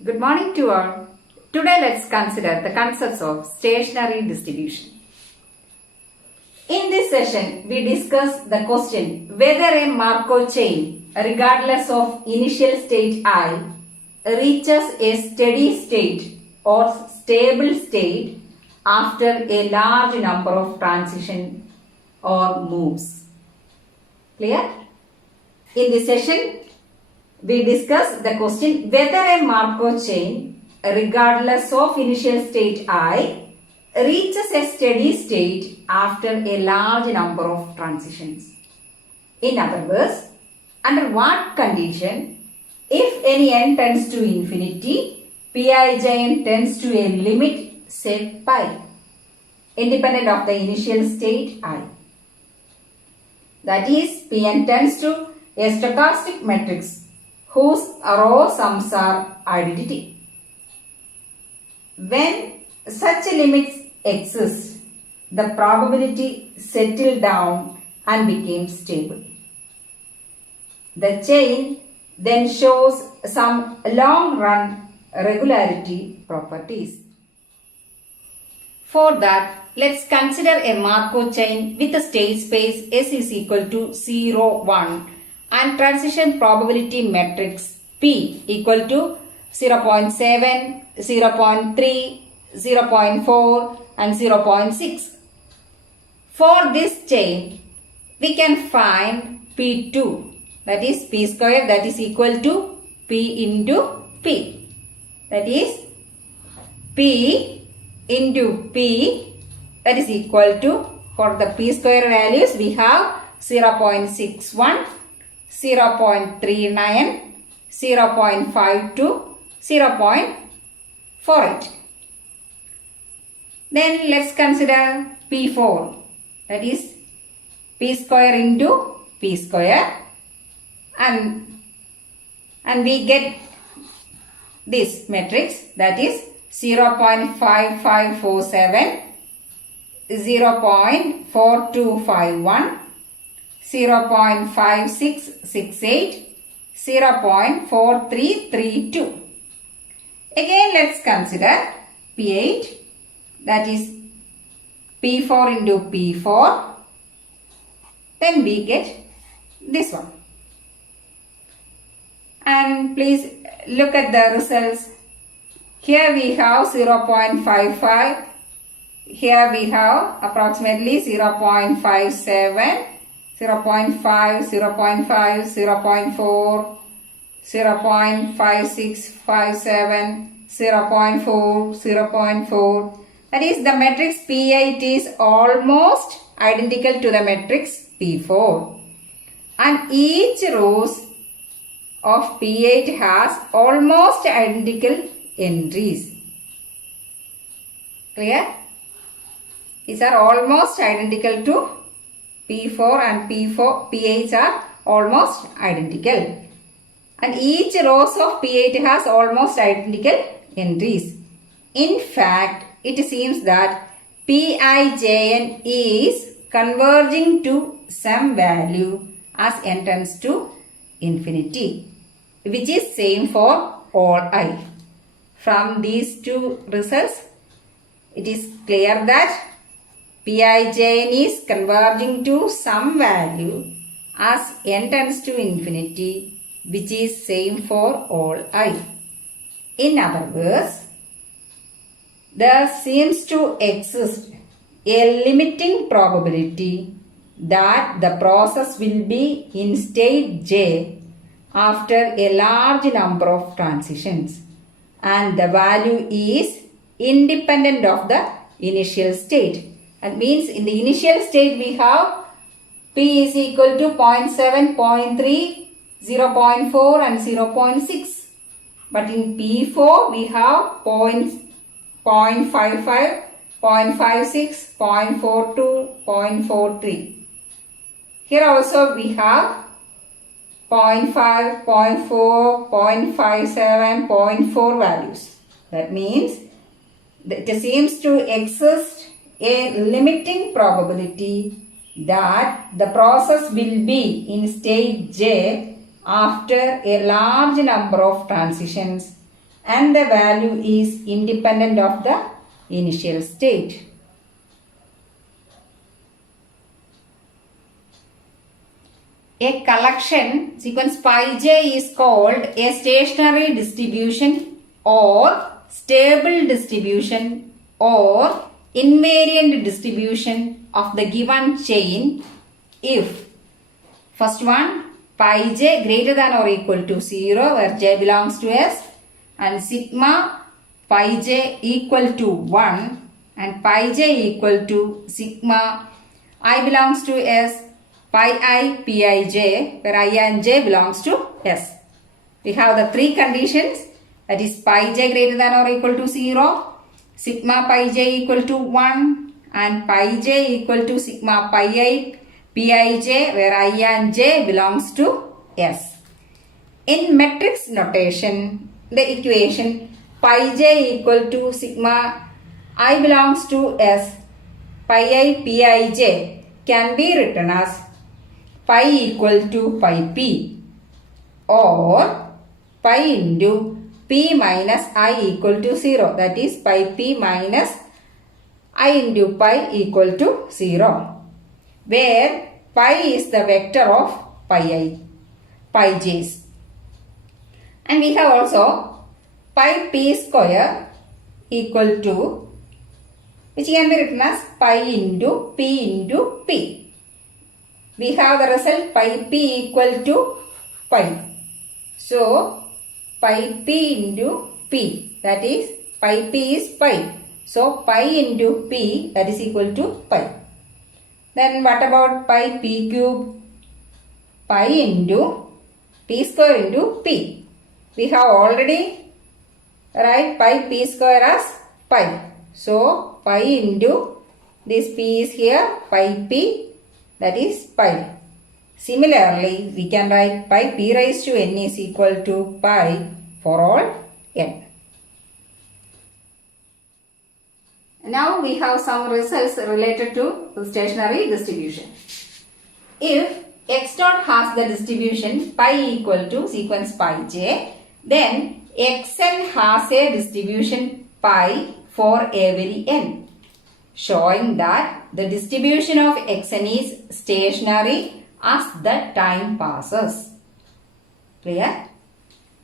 Good morning to all. Today let's consider the concepts of stationary distribution. In this session, we discuss the question whether a Markov chain, regardless of initial state I, reaches a steady state or stable state after a large number of transitions or moves. Clear? In this session, we discuss the question whether a Markov chain, regardless of initial state I, reaches a steady state after a large number of transitions. In other words, under what condition, if any n tends to infinity, Pij tends to a limit say pi, independent of the initial state I. That is, Pn tends to a stochastic matrix whose row sums are identity. When such limits exist, the probability settled down and became stable. The chain then shows some long-run regularity properties. For that, let's consider a Markov chain with a state space S is equal to 0, 1 and transition probability matrix P equal to 0.7, 0.3, 0.4 and 0.6. For this chain, we can find P2, that is P square, that is equal to P into P. That is P into P, that is equal to, for the P square values we have 0.61, 0.39, 0.52, 0.48. Then let's consider P4, that is P square into P square, and we get this matrix, that is 0.5547, 0.4251, 0.5668, 0.4332. Again, let's consider P8, that is P4 into P4. Then we get this one. And please look at the results. Here we have 0.55. Here we have approximately 0.57. 0.5, 0.5, 0.4, 0.5657, 0.4, 0.4. That is, the matrix P8 is almost identical to the matrix P4. And each rows of P8 has almost identical entries. Clear? These are almost identical to P4 and P8 are almost identical. And each rows of P8 has almost identical entries. In fact, it seems that Pijn is converging to some value as n tends to infinity, which is same for all I. From these two results, it is clear that Pijn is converging to some value as n tends to infinity, which is same for all I. In other words, there seems to exist a limiting probability that the process will be in state J after a large number of transitions, and the value is independent of the initial state. That means in the initial state we have P is equal to 0.7, 0.3, 0.4 and 0.6. But in P4 we have 0.55, 0.56, 0.42, 0.43. Here also we have 0.5, 0.4, 0.57, 0.4 values. That means it seems to exist a limiting probability that the process will be in state J after a large number of transitions and the value is independent of the initial state. A collection sequence pi j is called a stationary distribution or stable distribution or invariant distribution of the given chain if first one pi j greater than or equal to 0 where j belongs to S and sigma pi j equal to 1 and pi j equal to sigma I belongs to S pi I pij where I and j belongs to S. We have the three conditions, that is pi j greater than or equal to 0, sigma pi j equal to 1 and pi j equal to sigma pi I pij where I and j belongs to S. In matrix notation, the equation pi j equal to sigma I belongs to S pi I pij can be written as pi equal to pi p or pi into p minus I equal to 0, that is pi p minus I into pi equal to 0, where pi is the vector of pi j's. And we have also pi p square equal to, which can be written as pi into p. We have the result pi p equal to pi. So, pi p into p, that is pi p is pi. So, pi into p, that is equal to pi. Then what about pi p cube? Pi into p square into p. We have already write pi p square as pi. So, pi into this p is here, pi p, that is pi. Similarly, we can write pi p raised to n is equal to pi for all n. Now we have some results related to the stationary distribution. If x dot has the distribution pi equal to sequence pi j, then xn has a distribution pi for every n, showing that the distribution of xn is stationary as the time passes. Clear?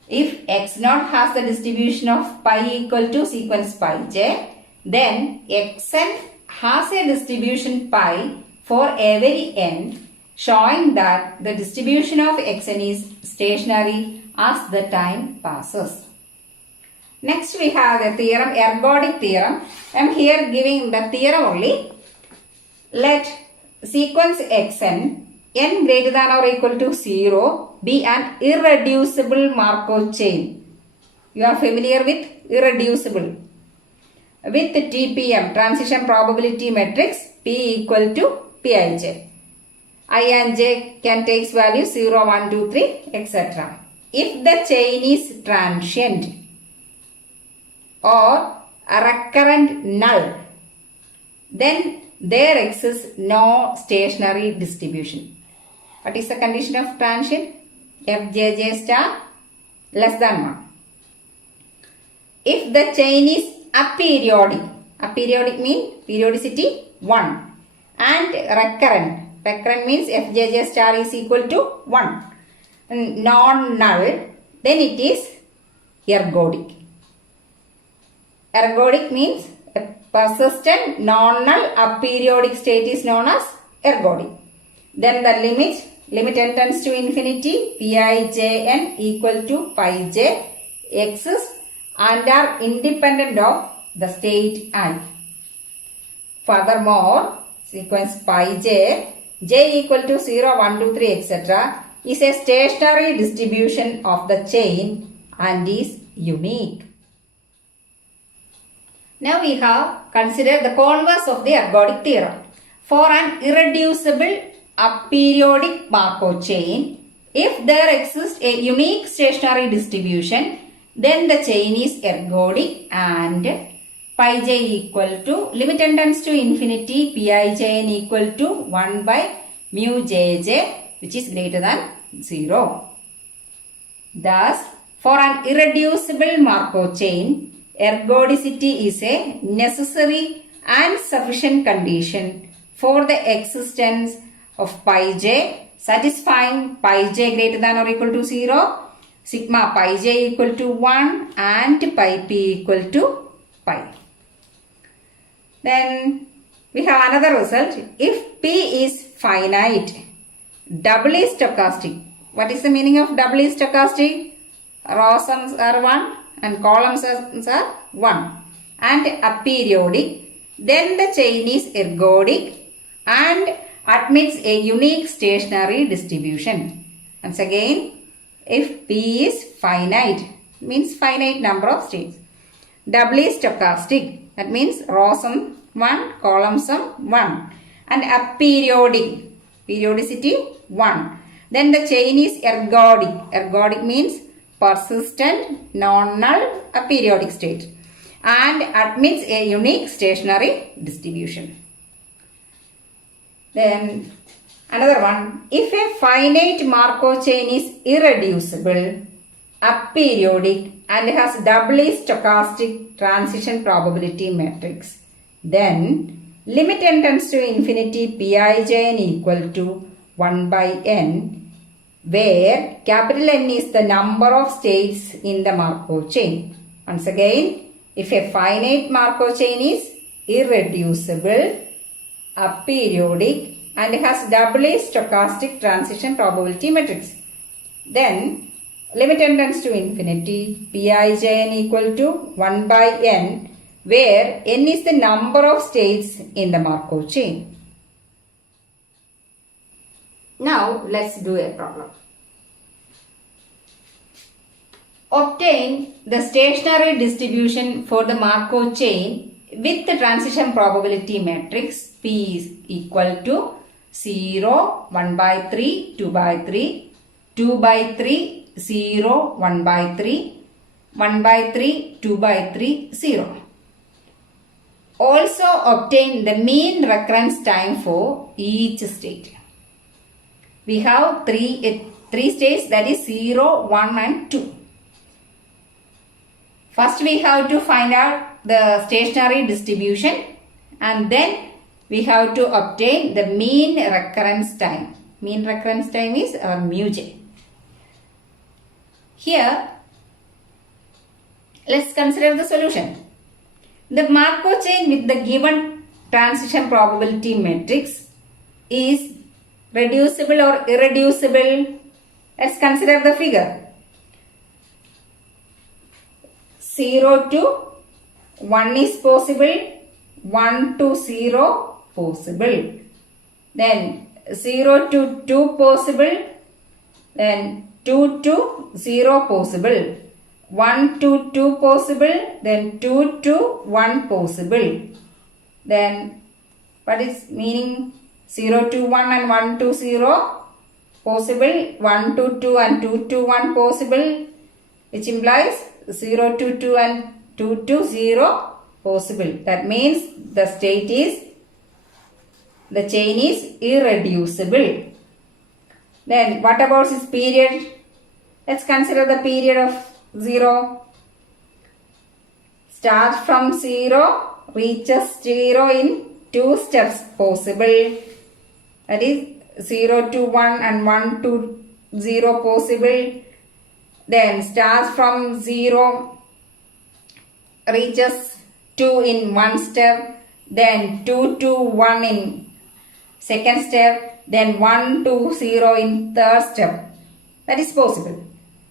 If x0 has the distribution of pi equal to sequence pi j, then xn has a distribution pi for every n, showing that the distribution of xn is stationary as the time passes. Next we have the theorem, ergodic theorem. I am here giving the theorem only. Let sequence xn, n greater than or equal to 0, be an irreducible Markov chain. You are familiar with irreducible. With TPM, transition probability matrix, P equal to Pij. I and j can take values 0, 1, 2, 3, etc. If the chain is transient or a recurrent null, then there exists no stationary distribution. What is the condition of transient? Fjj star less than 1. If the chain is aperiodic means periodicity 1 and recurrent means Fjj star is equal to 1, non-null, then it is ergodic. Ergodic means a persistent non-null aperiodic state is known as ergodic. Then the limit n tends to infinity, Pijn equal to pi j exists and are independent of the state I. Furthermore, sequence pi j equal to 0, 1, 2, 3, etc. is a stationary distribution of the chain and is unique. Now we have considered the converse of the ergodic theorem. For an irreducible aperiodic Markov chain, if there exists a unique stationary distribution, then the chain is ergodic and pi j equal to limit n tends to infinity, Pijn equal to 1 by mu jj, which is greater than 0. Thus, For an irreducible Markov chain, ergodicity is a necessary and sufficient condition for the existence of pi j satisfying pi j greater than or equal to 0, sigma pi j equal to 1 and pi p equal to pi. Then we have another result. If p is finite, doubly stochastic. What is the meaning of doubly stochastic? Row sums are 1 and column sums are 1 and aperiodic. Then the chain is ergodic and admits a unique stationary distribution. Once again, if p is finite, means finite number of states. Doubly stochastic, that means row sum 1, column sum 1 and aperiodic, periodicity 1. Then the chain is ergodic. Ergodic means persistent, non-null, aperiodic state and admits a unique stationary distribution. Then another one, if a finite Markov chain is irreducible, aperiodic and has doubly stochastic transition probability matrix, then limit n tends to infinity Pijn equal to 1 by n, where capital N is the number of states in the Markov chain. Once again, if a finite Markov chain is irreducible, aperiodic and has doubly stochastic transition probability matrix, then limit n tends to infinity Pijn equal to 1 by n, where n is the number of states in the Markov chain. Now let's do a problem. Obtain the stationary distribution for the Markov chain with the transition probability matrix P is equal to 0, 1 by 3, 2 by 3, 2 by 3, 0, 1 by 3, 1 by 3, 2 by 3, 0. Also obtain the mean recurrence time for each state. We have three states, that is 0, 1 and 2. First we have to find out the stationary distribution and then we have to obtain the mean recurrence time. Mean recurrence time is mu j. Here, let's consider the solution. The Markov chain with the given transition probability matrix is reducible or irreducible. Let's consider the figure. 0 to 1 is possible, 1 to 0 possible, then 0 to 2 possible, then 2 to 0 possible, 1 to 2 possible, then 2 to 1 possible. Then what is meaning 0 to 1 and 1 to 0 possible, 1 to 2 and 2 to 1 possible, which implies 0 to 2 and 2 to 0 possible. That means the chain is irreducible. Then what about its period? Let's consider the period of 0. Start from 0, reaches 0 in 2 steps possible. That is 0 to 1 and 1 to 0 possible. Then starts from 0, reaches 2 in 1 step, then 2 to 1 in second step, then 1 to 0 in third step. That is possible.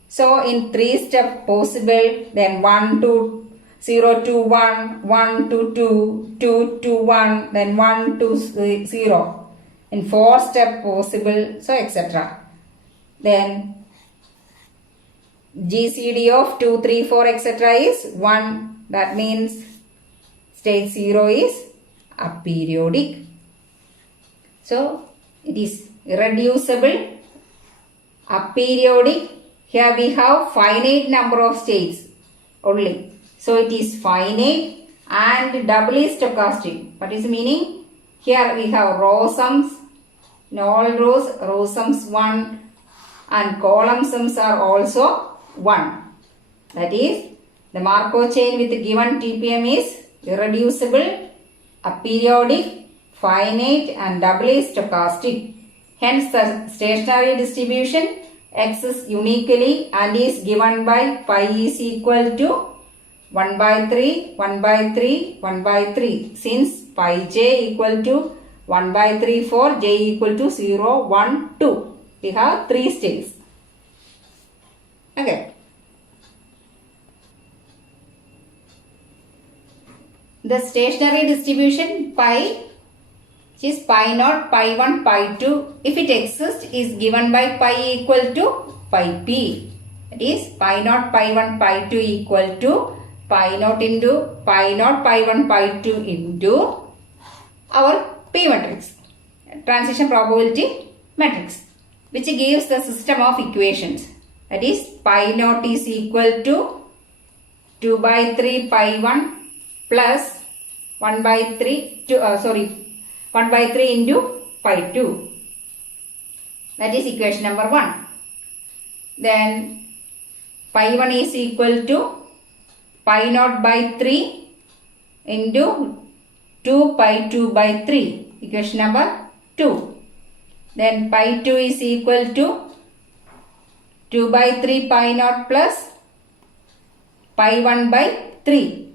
So in 3 step possible, then 1 to 0 to 1, 1 to 2, 2 to 1, then 1 to 0. In 4 step possible, so etc. Then GCD of 2, 3, 4 etc. is 1. That means state 0 is aperiodic. So it is irreducible, aperiodic. Here we have finite number of states only. So it is finite and doubly stochastic. What is the meaning? Here we have row sums. In all rows sums 1 and column sums are also 1. That is, the Markov chain with given TPM is irreducible, aperiodic, finite and doubly stochastic. Hence, the stationary distribution exists uniquely and is given by pi is equal to 1 by 3, 1 by 3, 1 by 3. Since pi j equal to 1 by 3 for j equal to 0, 1, 2. We have 3 states. Okay. The stationary distribution pi, which is pi naught, pi 1, pi 2, if it exists, is given by pi equal to pi p. That is pi naught, pi 1, pi 2 equal to pi naught into pi naught, pi 1, pi 2 into our P matrix, transition probability matrix, which gives the system of equations. That is pi naught is equal to 2 by 3 pi 1 plus 1 by 3, 1 by 3 into pi 2. That is equation number 1. Then pi 1 is equal to pi naught by 3 into 2 pi 2 by 3. Equation number 2. Then pi 2 is equal to 2 by 3 pi naught plus pi 1 by 3.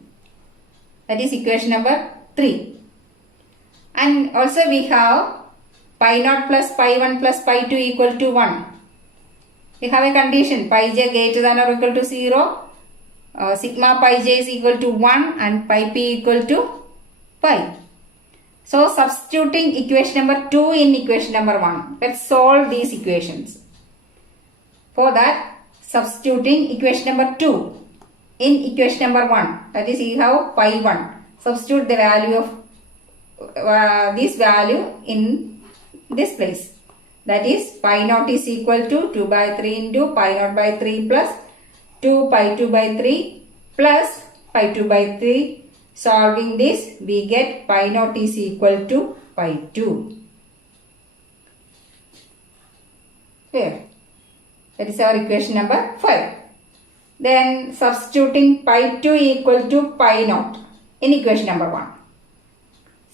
That is equation number 3. And also we have pi naught plus pi 1 plus pi 2 equal to 1. We have a condition pi j greater than or equal to 0. Sigma pi j is equal to 1 and pi p equal to pi. So substituting equation number 2 in equation number 1. Let's solve these equations. For that, substituting equation number 2 in equation number 1. That is, you have pi 1. Substitute the value of this value in this place. That is, pi naught is equal to 2 by 3 into pi naught by 3 plus 2 pi 2 by 3 plus pi 2 by 3. Solving this, we get pi naught is equal to pi 2. Clear? That is our equation number 5. Then substituting pi 2 equal to pi naught in equation number 1.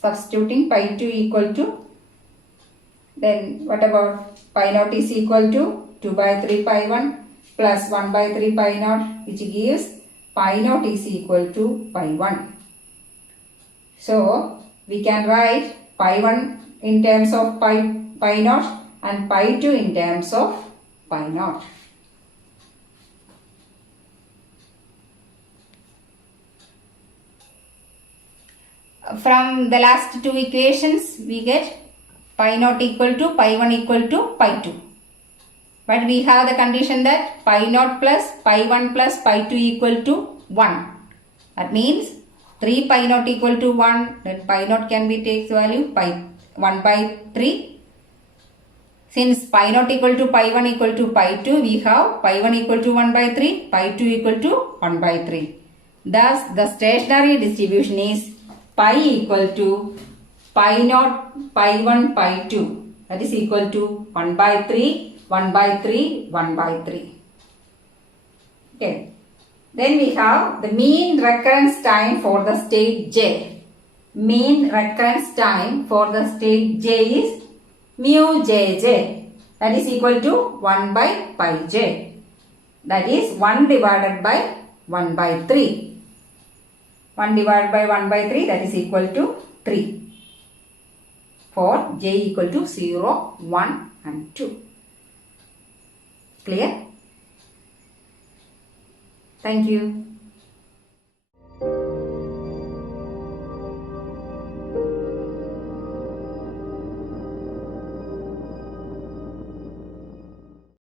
Substituting pi 2 equal to, then what about pi naught is equal to 2 by 3 pi 1 plus 1 by 3 pi naught, which gives pi naught is equal to pi 1. So, we can write pi 1 in terms of pi naught and pi 2 in terms of pi naught. From the last two equations, we get pi naught equal to pi 1 equal to pi 2. But we have the condition that pi naught plus pi 1 plus pi 2 equal to 1. That means 3 pi naught equal to 1, then pi naught can be takes value pi 1 by 3. Since pi naught equal to pi 1 equal to pi 2, we have pi 1 equal to 1 by 3, pi 2 equal to 1 by 3. Thus, the stationary distribution is pi equal to pi naught, pi 1, pi 2. That is equal to 1 by 3, 1 by 3, 1 by 3. Okay. Then we have the mean recurrence time for the state j. Mean recurrence time for the state j is mu jj. That is equal to 1 by pi j. That is 1 divided by 1 by 3. 1 divided by 1 by 3, that is equal to 3. For j equal to 0, 1 and 2. Clear? Thank you.